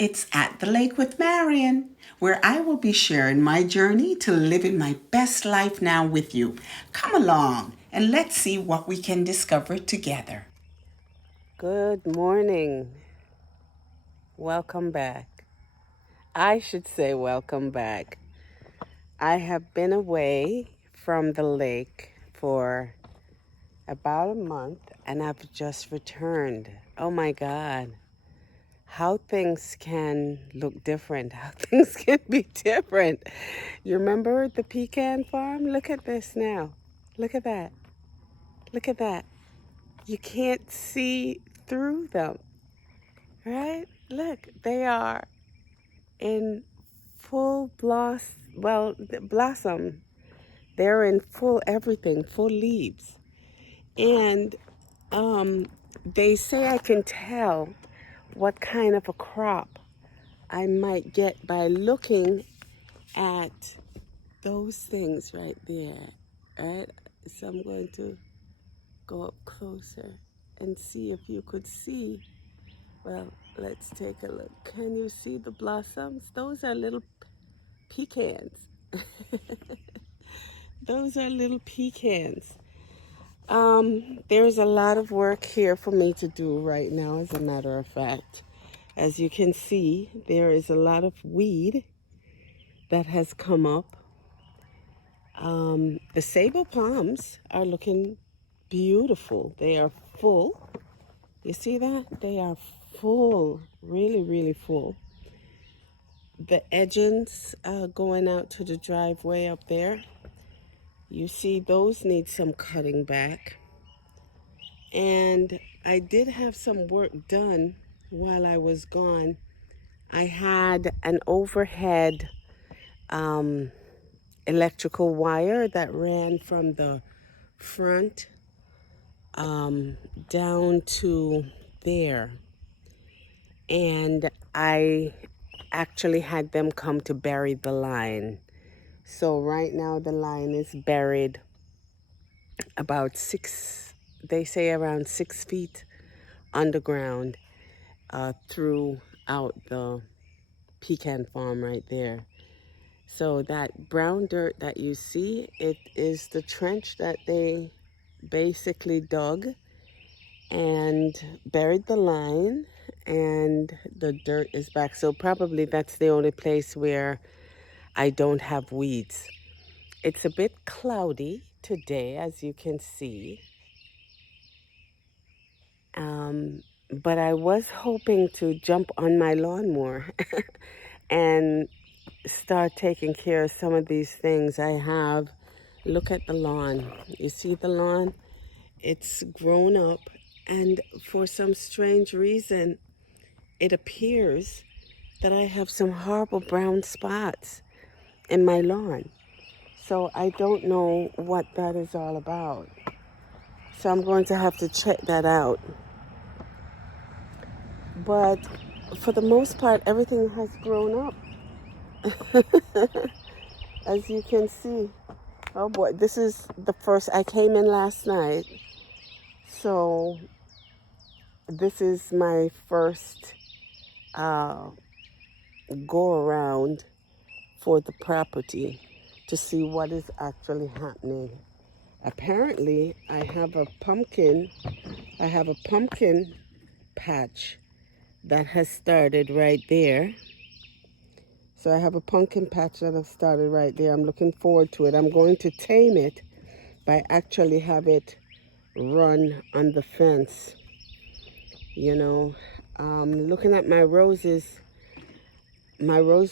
It's At the Lake with Marion, where I will be sharing my journey to living my best life now with you. Come along and let's see what we can discover together. Good morning. Welcome back. I should say welcome back. I have been away from the lake for about a month and I've just returned. Oh my God. How things can look different, how things can be different. You remember the pecan farm? Look at this now. Look at that. Look at that. You can't see through them, right? Look, they are in full blossom. They're in full everything, full leaves. And they say I can tell what kind of a crop I might get by looking at those things right there, right? So I'm going to go up closer and see if you could see. Well, let's take a look. Can you see the blossoms? Those are little pecans. Those are little pecans. There's a lot of work here for me to do right now, as a matter of fact. As you can see, there is a lot of weed that has come up. The sable palms are looking beautiful. They are full. You see that? They are full, really, really full. The edgings going out to the driveway up there, you see those need some cutting back. And I did have some work done while I was gone. I had an overhead electrical wire that ran from the front down to there. And I actually had them come to bury the line. So right now the line is buried about they say around 6 feet underground throughout the pecan farm right there. So that brown dirt that you see, it is the trench that they basically dug and buried the line, and the dirt is back. So probably that's the only place where I don't have weeds. It's a bit cloudy today, as you can see. But I was hoping to jump on my lawnmower and start taking care of some of these things I have. Look at the lawn. You see the lawn? It's grown up, and for some strange reason, it appears that I have some horrible brown spots in my lawn. So I don't know what that is all about. So I'm going to have to check that out. But for the most part, everything has grown up. As you can see. Oh boy, this is the first. I came in last night. So this is my first go around for the property to see what is actually happening. Apparently, I have a pumpkin patch that has started right there. So I have a pumpkin patch that has started right there. I'm looking forward to it. I'm going to tame it by actually have it run on the fence. You know, looking at my rose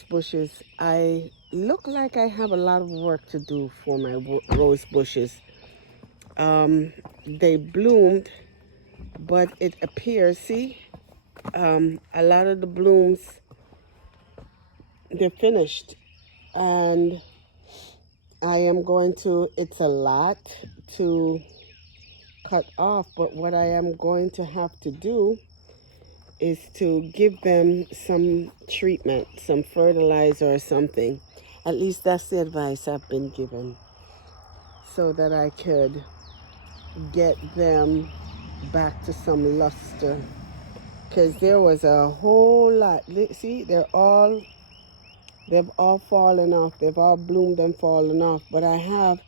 bushes, I look like I have a lot of work to do for my rose bushes. They bloomed, but it appears, see, a lot of the blooms, they're finished. And I am going to, it's a lot to cut off, but what I am going to have to do is to give them some treatment, some fertilizer or something. At least that's the advice I've been given, so that I could get them back to some luster. because there was a whole lot. See, they've all fallen off. They've all bloomed and fallen off. But I have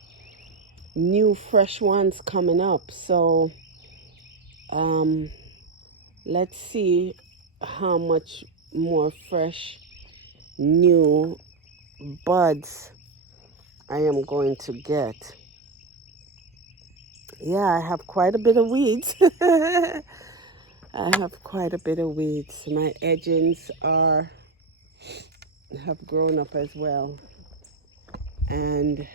new fresh ones coming up. So let's see how much more fresh new buds I am going to get. Yeah, I have quite a bit of weeds. I have quite a bit of weeds. My edgings have grown up as well. And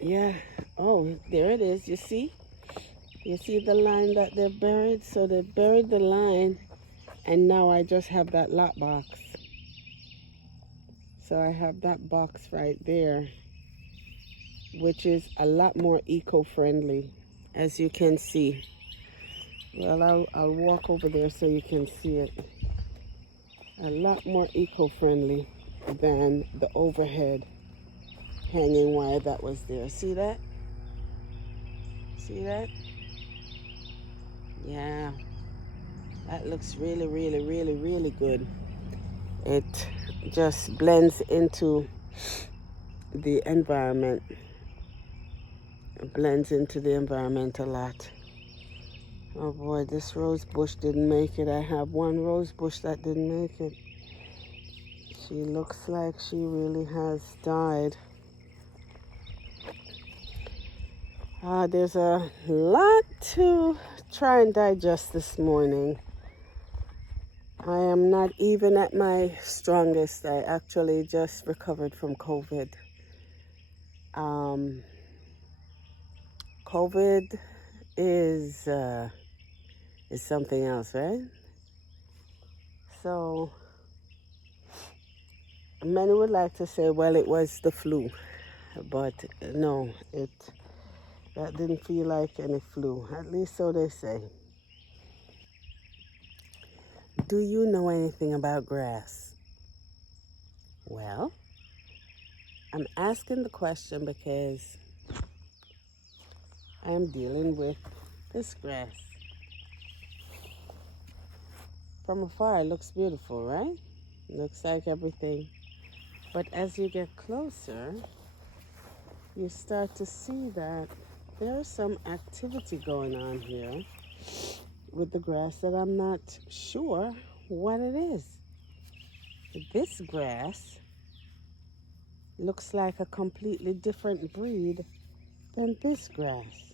yeah, oh, there it is. You see? You see the line that they're buried? So they buried the line, and now I just have that lot box. So I have that box right there, which is a lot more eco-friendly, as you can see. Well, I'll walk over there so you can see it. A lot more eco-friendly than the overhead hanging wire that was there. See that? See that? Yeah, that looks really, really, really, really good. It just blends into the environment. It blends into the environment a lot. Oh boy, this rose bush didn't make it. I have one rose bush that didn't make it. She looks like she really has died. There's a lot to try and digest this morning. I am not even at my strongest. I actually just recovered from COVID. COVID is something else, right? So many would like to say, well, it was the flu, but no, that didn't feel like any flu. At least so they say. Do you know anything about grass? Well, I'm asking the question because I'm dealing with this grass. From afar, it looks beautiful, right? It looks like everything. But as you get closer, you start to see that there's some activity going on here with the grass that I'm not sure what it is. This grass looks like a completely different breed than this grass.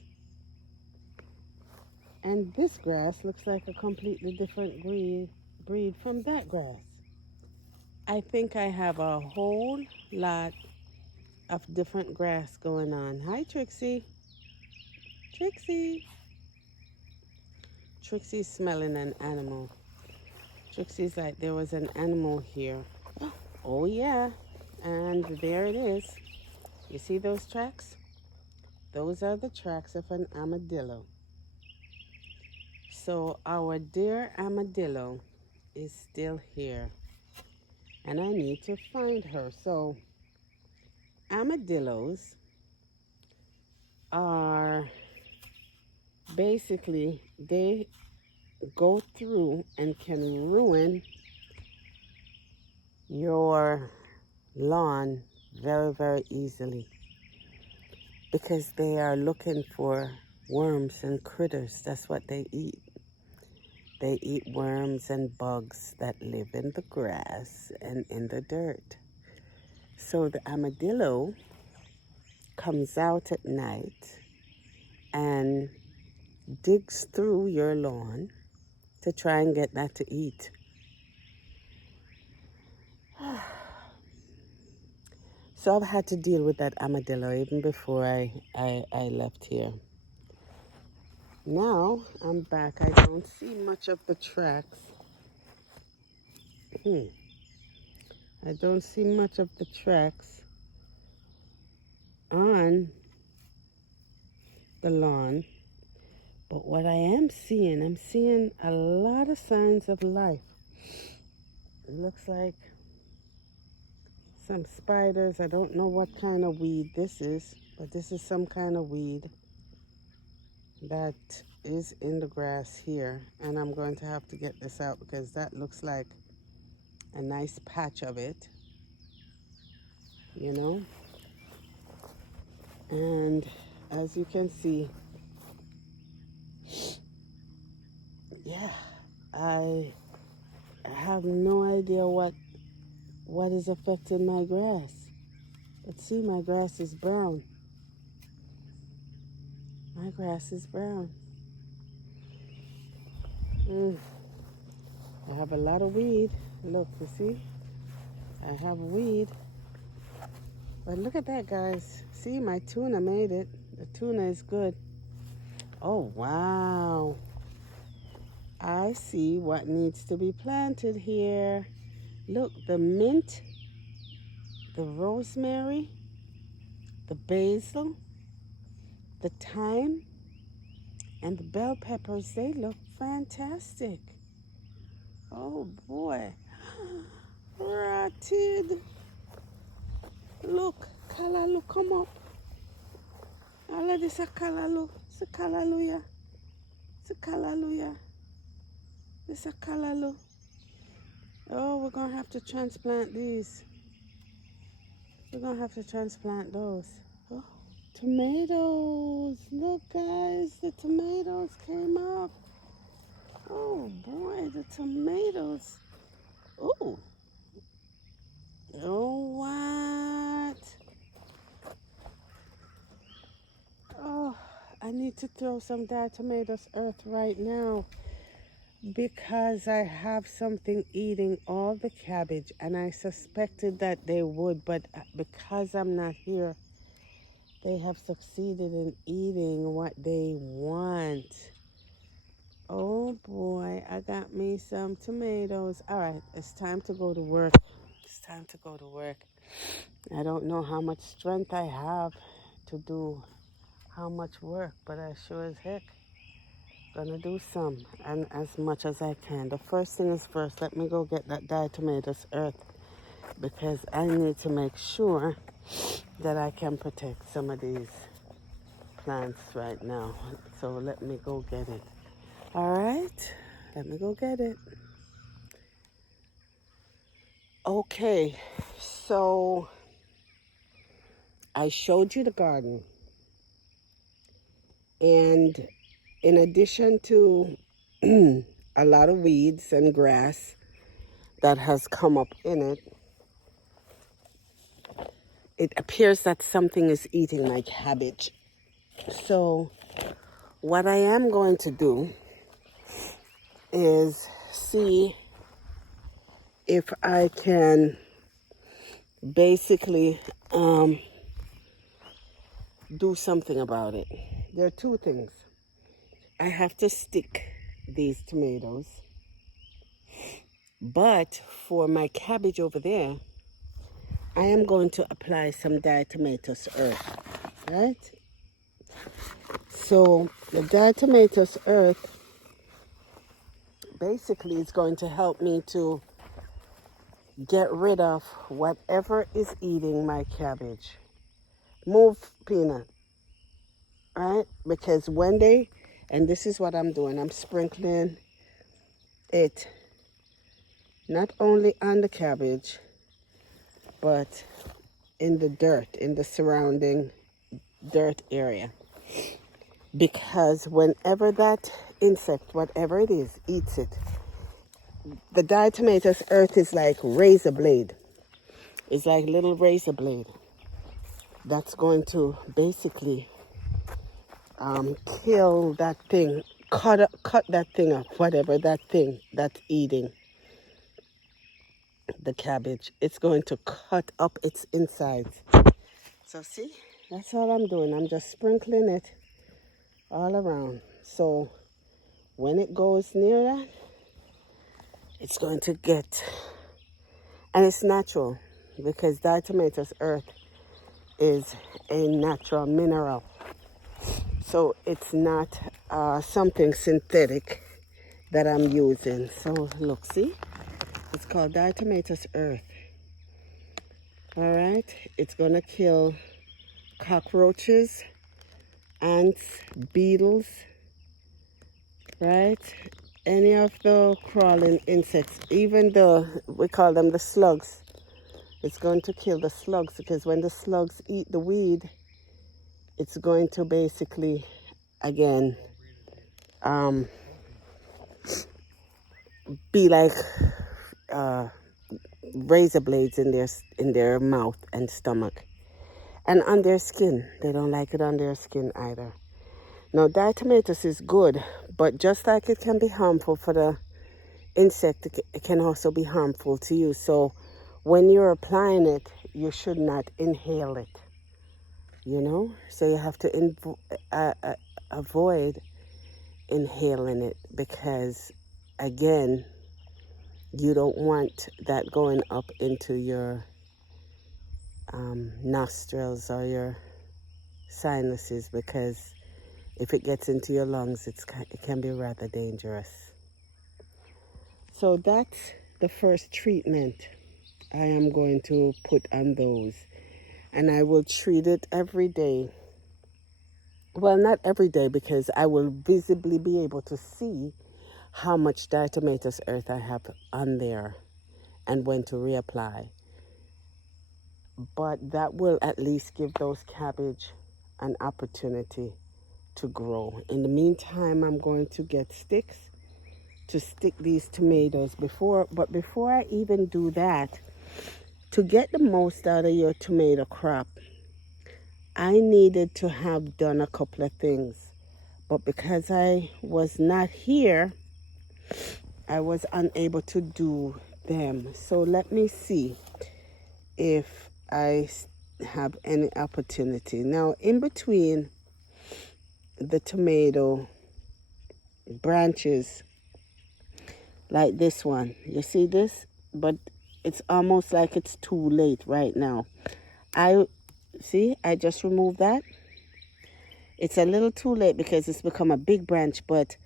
And this grass looks like a completely different breed from that grass. I think I have a whole lot of different grass going on. Hi, Trixie. Trixie. Trixie's smelling an animal. Trixie's like, there was an animal here. Oh, yeah. And there it is. You see those tracks? Those are the tracks of an armadillo. So our dear armadillo is still here. And I need to find her. So armadillos are basically, they go through and can ruin your lawn very, very easily because they are looking for worms and critters. That's what they eat. They eat worms and bugs that live in the grass and in the dirt. So the armadillo comes out at night and digs through your lawn to try and get that to eat. So I've had to deal with that armadillo even before I left here. Now I'm back. I don't see much of the tracks. I don't see much of the tracks on the lawn. But what I'm seeing a lot of signs of life. It looks like some spiders. I don't know what kind of weed this is, but this is some kind of weed that is in the grass here, and I'm going to have to get this out because that looks like a nice patch of it, you know. And as you can see, yeah, I have no idea what is affecting my grass. But see, my grass is brown. My grass is brown. I have a lot of weed. Look, you see? I have weed. But look at that, guys. See, my tuna made it. The tuna is good. Oh, wow. I see what needs to be planted here. Look, the mint, the rosemary, the basil, the thyme, and the bell peppers. They look fantastic. Oh, boy. Rotted. Look, Kalalu, come up. All of this a Kalalu. It's a Kalaluya. It's a Kalaluya. It's a Kalalu. Oh, we're going to have to transplant these. We're going to have to transplant those. Oh, tomatoes. Look, guys, the tomatoes came up. Oh, boy, the tomatoes. Oh. Oh, what? Oh, I need to throw some diatomaceous earth right now because I have something eating all the cabbage, and I suspected that they would, but because I'm not here, they have succeeded in eating what they want. Oh boy, I got me some tomatoes. All right, it's time to go to work. It's time to go to work. I don't know how much strength I have to do how much work, but I sure as heck gonna do some, and as much as I can. The first thing is first, let me go get that diatomaceous earth because I need to make sure that I can protect some of these plants right now. So let me go get it. All right, let me go get it. Okay, so I showed you the garden, and in addition to a lot of weeds and grass that has come up in it, it appears that something is eating my cabbage. So what I am going to do is see if I can basically do something about it. There are two things. I have to stick these tomatoes, but for my cabbage over there, I am going to apply some diatomaceous earth, right? So the diatomaceous earth basically is going to help me to get rid of whatever is eating my cabbage. Move, Peanut, right? Because when they, and this is what I'm doing, I'm sprinkling it not only on the cabbage, but in the dirt, in the surrounding dirt area. Because whenever that insect, whatever it is, eats it, the diatomaceous earth is like razor blade. It's like little razor blade that's going to basically kill that thing, cut that thing up, whatever that thing that's eating the cabbage. It's going to cut up its insides. So see, that's all I'm doing. I'm just sprinkling it all around. So when it goes near that, it's going to get, and it's natural because diatomaceous earth is a natural mineral. So it's not something synthetic that I'm using. So look, see? It's called diatomaceous earth. All right? It's going to kill cockroaches, ants, beetles, right? Any of the crawling insects, even we call them the slugs, it's going to kill the slugs, because when the slugs eat the weed, it's going to basically, again, be like razor blades in their mouth and stomach, and on their skin. They don't like it on their skin either. Now, diatomaceous is good, but just like it can be harmful for the insect, it can also be harmful to you. So when you're applying it, you should not inhale it, so you have to avoid inhaling it, because again, you don't want that going up into your nostrils or your sinuses, because if it gets into your lungs, it can be rather dangerous. So that's the first treatment I am going to put on those. And I will treat it every day. Well, not every day, because I will visibly be able to see how much diatomaceous earth I have on there and when to reapply. But that will at least give those cabbage an opportunity to grow. In the meantime, I'm going to get sticks to stick these tomatoes but before I even do that, to get the most out of your tomato crop, I needed to have done a couple of things. But because I was not here, I was unable to do them. So let me see if I have any opportunity. Now, in between the tomato branches, like this one, you see this? But it's almost like it's too late right now. I just removed that. It's a little too late because it's become a big branch, but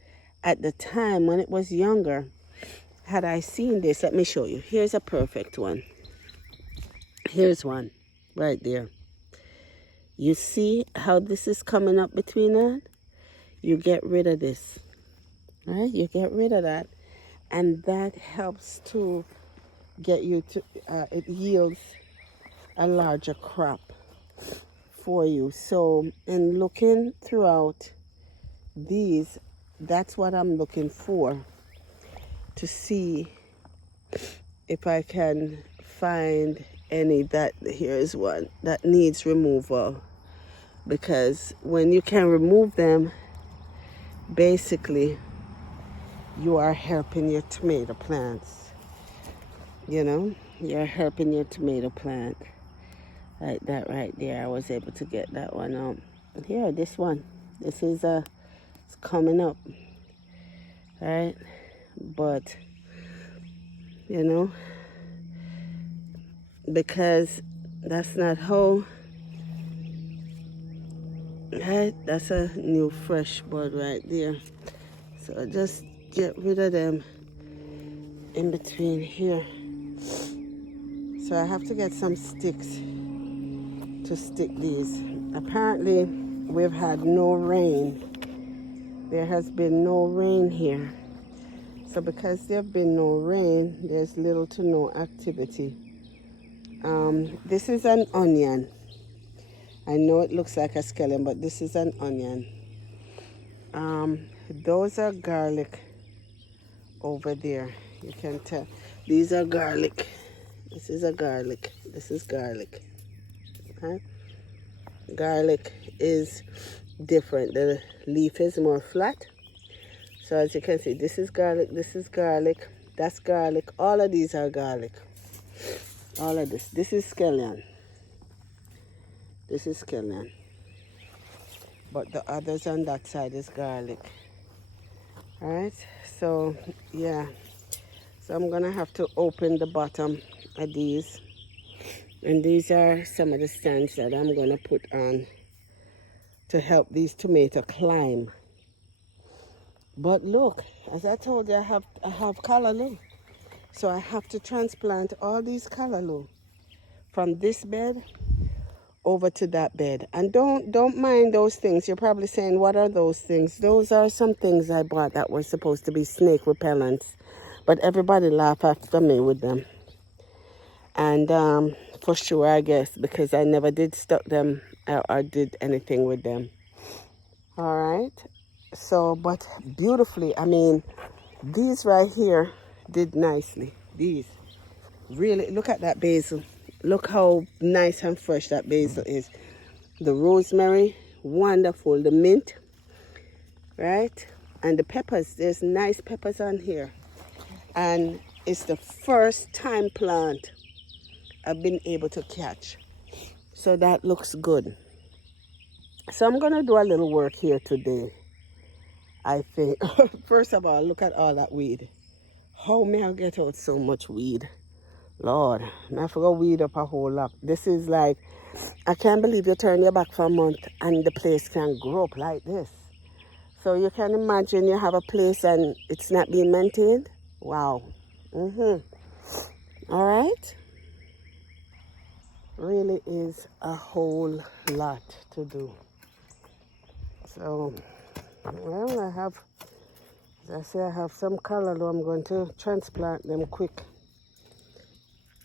at the time when it was younger, had I seen this, let me show you. Here's a perfect one. Here's one right there. You see how this is coming up between that? You get rid of this, right? You get rid of that, and that helps to get you to, it yields a larger crop for you. So in looking throughout these, that's what I'm looking for, to see if I can find any that, here's one that needs removal, because when you can remove them, basically you are helping your tomato plants. You're helping your tomato plant. Like that right there. I was able to get that one out. Here, this one. This is it's coming up. Right? But, because that's not how, right? That's a new fresh bud right there. So just get rid of them in between here. So I have to get some sticks to stick these. Apparently, we've had no rain. There has been no rain here. So because there have been no rain, there's little to no activity. This is an onion. I know it looks like a scallion, but this is an onion. Those are garlic over there. You can tell. These are garlic. This is a garlic. This is garlic. Okay? Garlic is different. The leaf is more flat. So as you can see, this is garlic, that's garlic. All of these are garlic. All of this. This is scallion. This is scallion. But the others on that side is garlic. Alright? So, yeah. So I'm going to have to open the bottom of these. And these are some of the stands that I'm going to put on to help these tomatoes climb. But look, as I told you, I have callaloo. So I have to transplant all these callaloo from this bed over to that bed. And don't mind those things. You're probably saying, what are those things? Those are some things I bought that were supposed to be snake repellents, but everybody laughed after me with them. And for sure, I guess, because I never did stuck them or did anything with them. All right. So, but beautifully, I mean, these right here did nicely. These really, look at that basil. Look how nice and fresh that basil is. The rosemary, wonderful. The mint, right? And the peppers, there's nice peppers on here. And it's the first time plant I've been able to catch. So that looks good. So I'm going to do a little work here today, I think. First of all, look at all that weed. How may I get out so much weed? Lord, I forgot weed up a whole lot. This is like, I can't believe you turn your back for a month and the place can grow up like this. So you can imagine you have a place and it's not being maintained. Wow. All right. Really is a whole lot to do. So, well, I have, as I say, I have some callaloo. I'm going to transplant them quick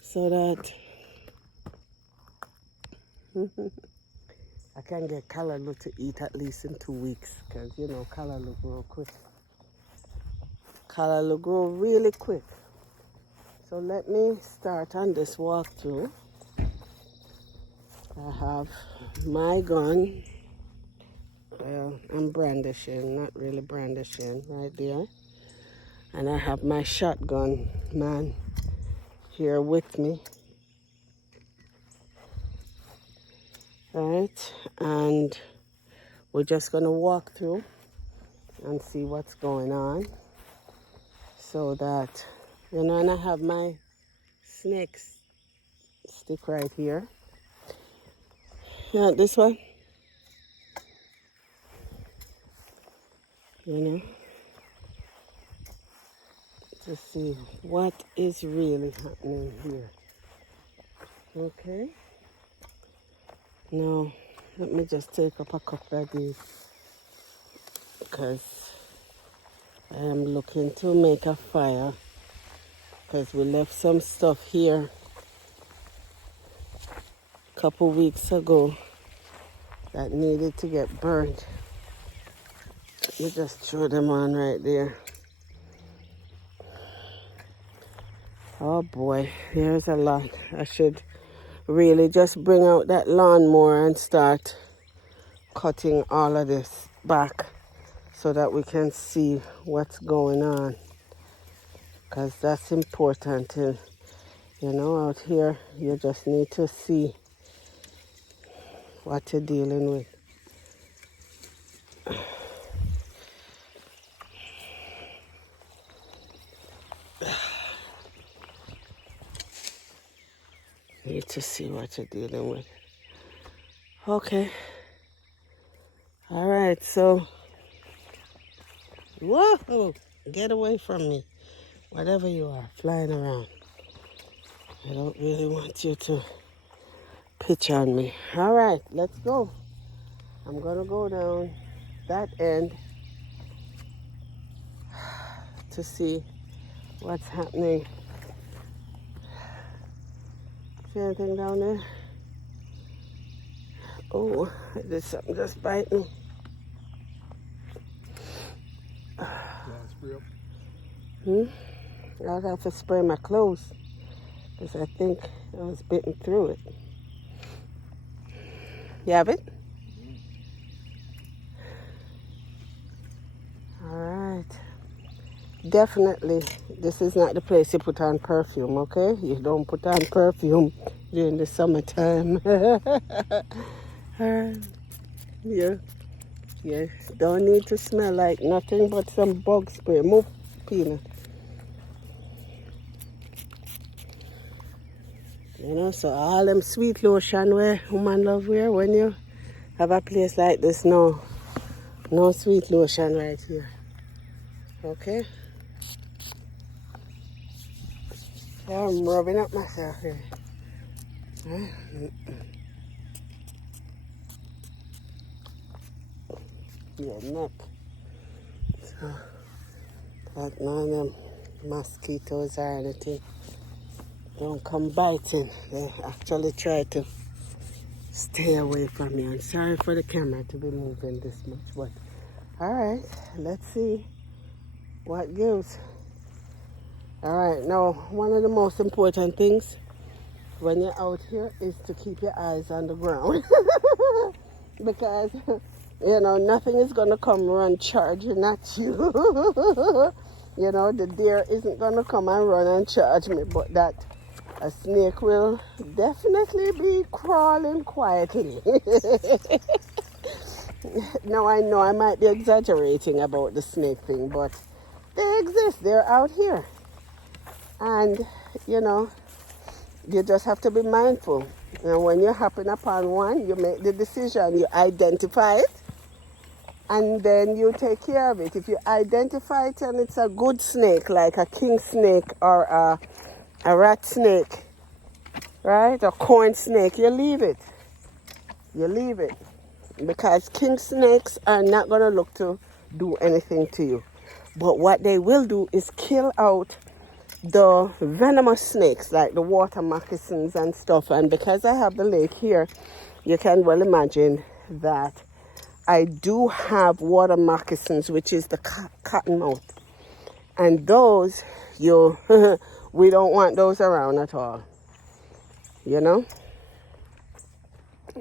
so that I can get callaloo to eat at least in 2 weeks, because, you know, callaloo grow quick. Callaloo grow really quick. So let me start on this walkthrough. I have my gun. Well, I'm brandishing, not really brandishing, right there. And I have my shotgun man here with me. Right, and we're just gonna walk through and see what's going on, so that, you know, and I have my snake stick right here. Not this one, you know, to see what is really happening here. Okay, now let me just take up a couple of these, because I am looking to make a fire, because we left some stuff here a couple weeks ago that needed to get burnt. Let me just throw them on right there. Oh boy, there's a lot. I should really just bring out that lawnmower and start cutting all of this back so that we can see what's going on, because that's important. And, you know, out here you just need to see what you're dealing with. Need to see what you're dealing with. Okay. All right, so, whoa, get away from me. Whatever you are, flying around. I don't really want you to pitch on me. All right, let's go. I'm gonna go down that end to see what's happening. See anything down there? Oh, there's something just biting. I'll have to spray my clothes, because I think I was bitten through it. You have it? All right. Definitely, this is not the place you put on perfume, okay? You don't put on perfume during the summertime. Yeah. Don't need to smell like nothing but some bug spray. Move, Peanut. You know, so all them sweet lotion where woman love wear, when you have a place like this, no sweet lotion right here. Okay? So I'm rubbing up myself here. your neck. So that none of them mosquitoes or anything don't come biting. They actually try to stay away from me. I'm sorry for the camera to be moving this much, but all right, let's see what gives. All right, now one of the most important things when you're out here is to keep your eyes on the ground because nothing is gonna come run charging at you. The deer isn't gonna come and run and charge me, but that a snake will definitely be crawling quietly. Now I know I might be exaggerating about the snake thing, but they exist. They're out here. And, you just have to be mindful. And when you happen upon one, you make the decision. You identify it, and then you take care of it. If you identify it and it's a good snake, like a king snake or a rat snake, right, or corn snake, you leave it. You leave it. Because king snakes are not going to look to do anything to you. But what they will do is kill out the venomous snakes, like the water moccasins and stuff. And because I have the lake here, you can well imagine that I do have water moccasins, which is the cottonmouth. And those, we don't want those around at all.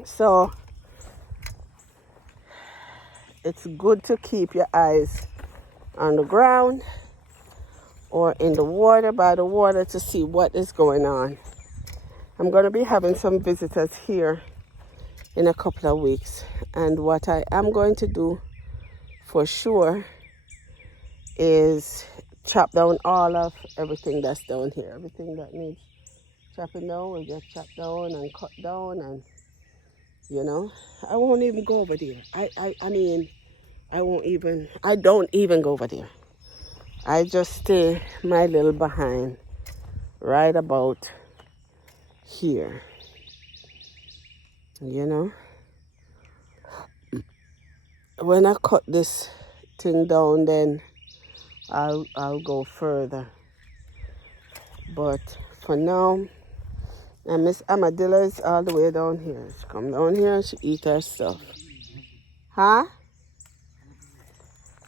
So it's good to keep your eyes on the ground or in the water, by the water, to see what is going on. I'm going to be having some visitors here in a couple of weeks. And what I am going to do for sure is chop down all of everything that's down here. Everything that needs chopping down will get chopped down and cut down. And, I won't even go over there. I don't even go over there. I just stay my little behind right about here. When I cut this thing down, then I'll go further. But for now, and Miss Amadilla is all the way down here. She come down here and she eat her stuff. Huh?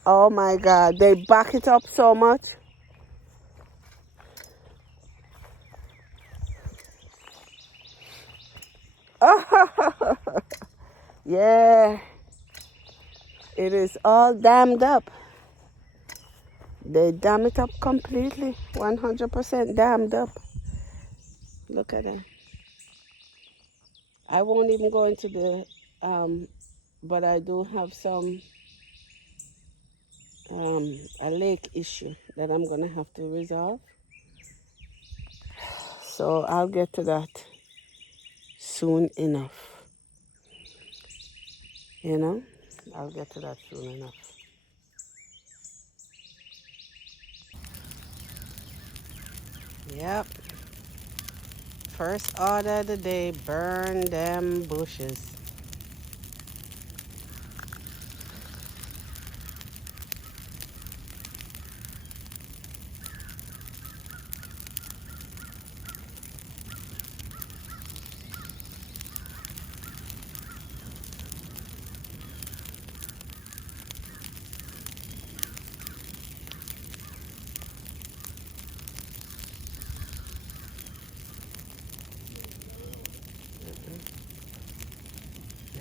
Oh my God, they back it up so much. Yeah, it is all dammed up. They dam it up completely, 100% dammed up. Look at that. I won't even go into the, but I do have some, a lake issue that I'm going to have to resolve. So I'll get to that soon enough. I'll get to that soon enough. Yep. First order of the day, burn them bushes.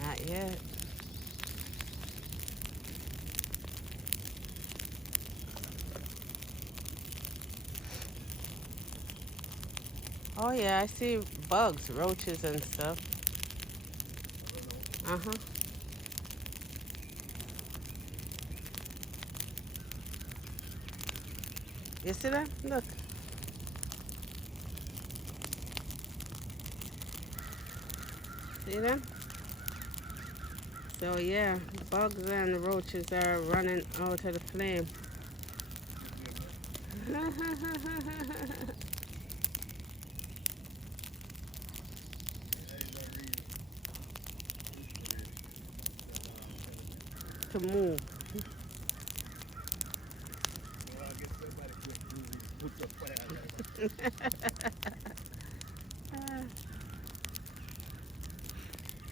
Not yet. Oh yeah, I see bugs, roaches and stuff. Uh-huh. You see that? Look. See that? So yeah, bugs and roaches are running out of the flame. to move.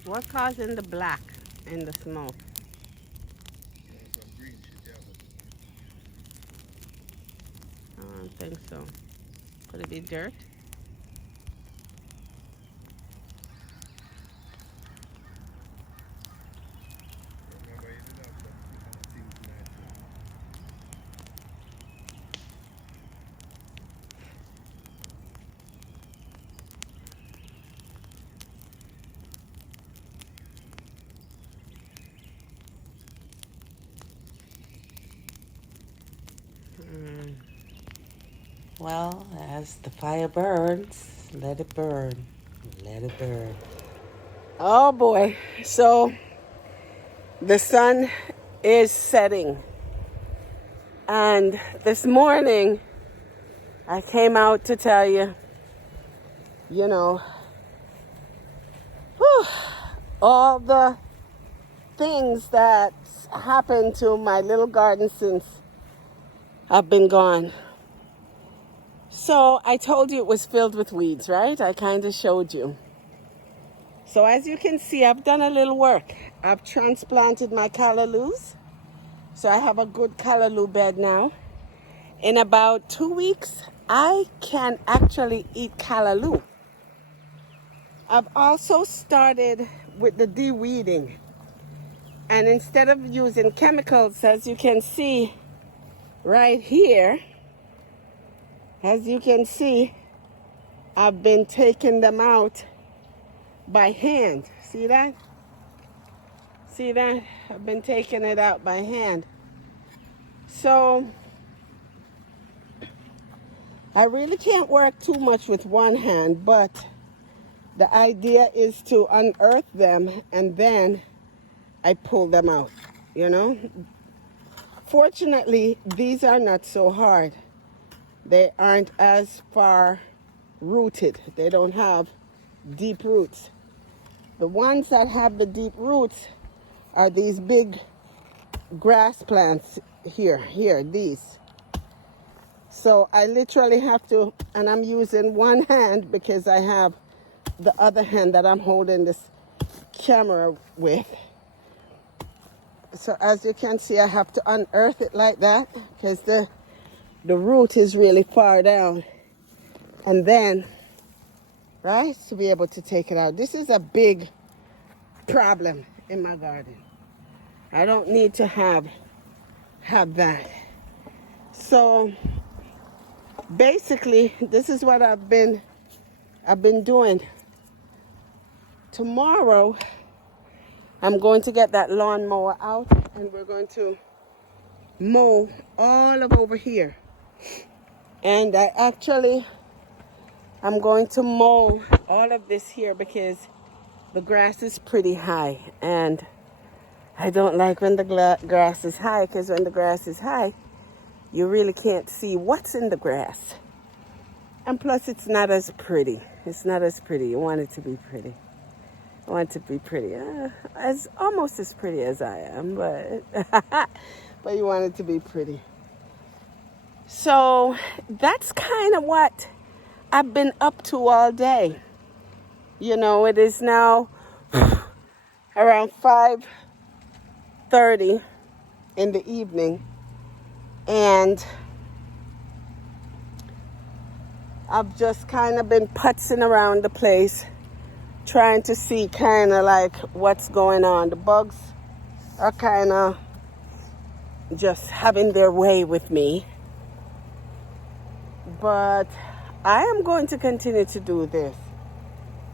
What causing the black in the smoke? I don't think so. Could it be dirt? Well, as the fire burns, let it burn. Let it burn. Oh boy. So the sun is setting. And this morning, I came out to tell you, you know, all the things that happened to my little garden since I've been gone. So I told you it was filled with weeds, right? I kind of showed you. So as you can see, I've done a little work. I've transplanted my callalus. So I have a good callaloo bed now. In about 2 weeks, I can actually eat callaloo. I've also started with the de-weeding. And instead of using chemicals, as you can see right here, as you can see, I've been taking them out by hand. See that? See that? I've been taking it out by hand. So I really can't work too much with one hand, but the idea is to unearth them and then I pull them out, you know? Fortunately, these are not so hard. They aren't as far rooted. They don't have deep roots. The ones that have the deep roots are these big grass plants here, these. So I literally have to, and I'm using one hand because I have the other hand that I'm holding this camera with. So as you can see, I have to unearth it like that because the root is really far down. And then, right, to be able to take it out. This is a big problem in my garden. I don't need to have that. So basically, this is what I've been doing. Tomorrow, I'm going to get that lawnmower out and we're going to mow all of over here. And I'm going to mow all of this here because the grass is pretty high. And I don't like when the grass is high because when the grass is high, you really can't see what's in the grass. And plus, it's not as pretty. It's not as pretty. You want it to be pretty. I want it to be pretty. As almost as pretty as I am, but but you want it to be pretty. So that's kind of what I've been up to all day. You know, it is now around 5:30 in the evening. And I've just kind of been putzing around the place, trying to see kind of like what's going on. The bugs are kind of just having their way with me. But I am going to continue to do this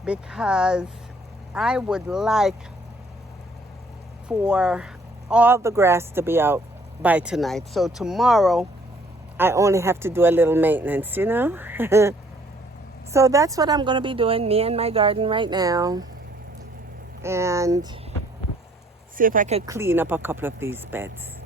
because I would like for all the grass to be out by tonight. So tomorrow, I only have to do a little maintenance, you know? So that's what I'm going to be doing, me and my garden right now. And see if I can clean up a couple of these beds.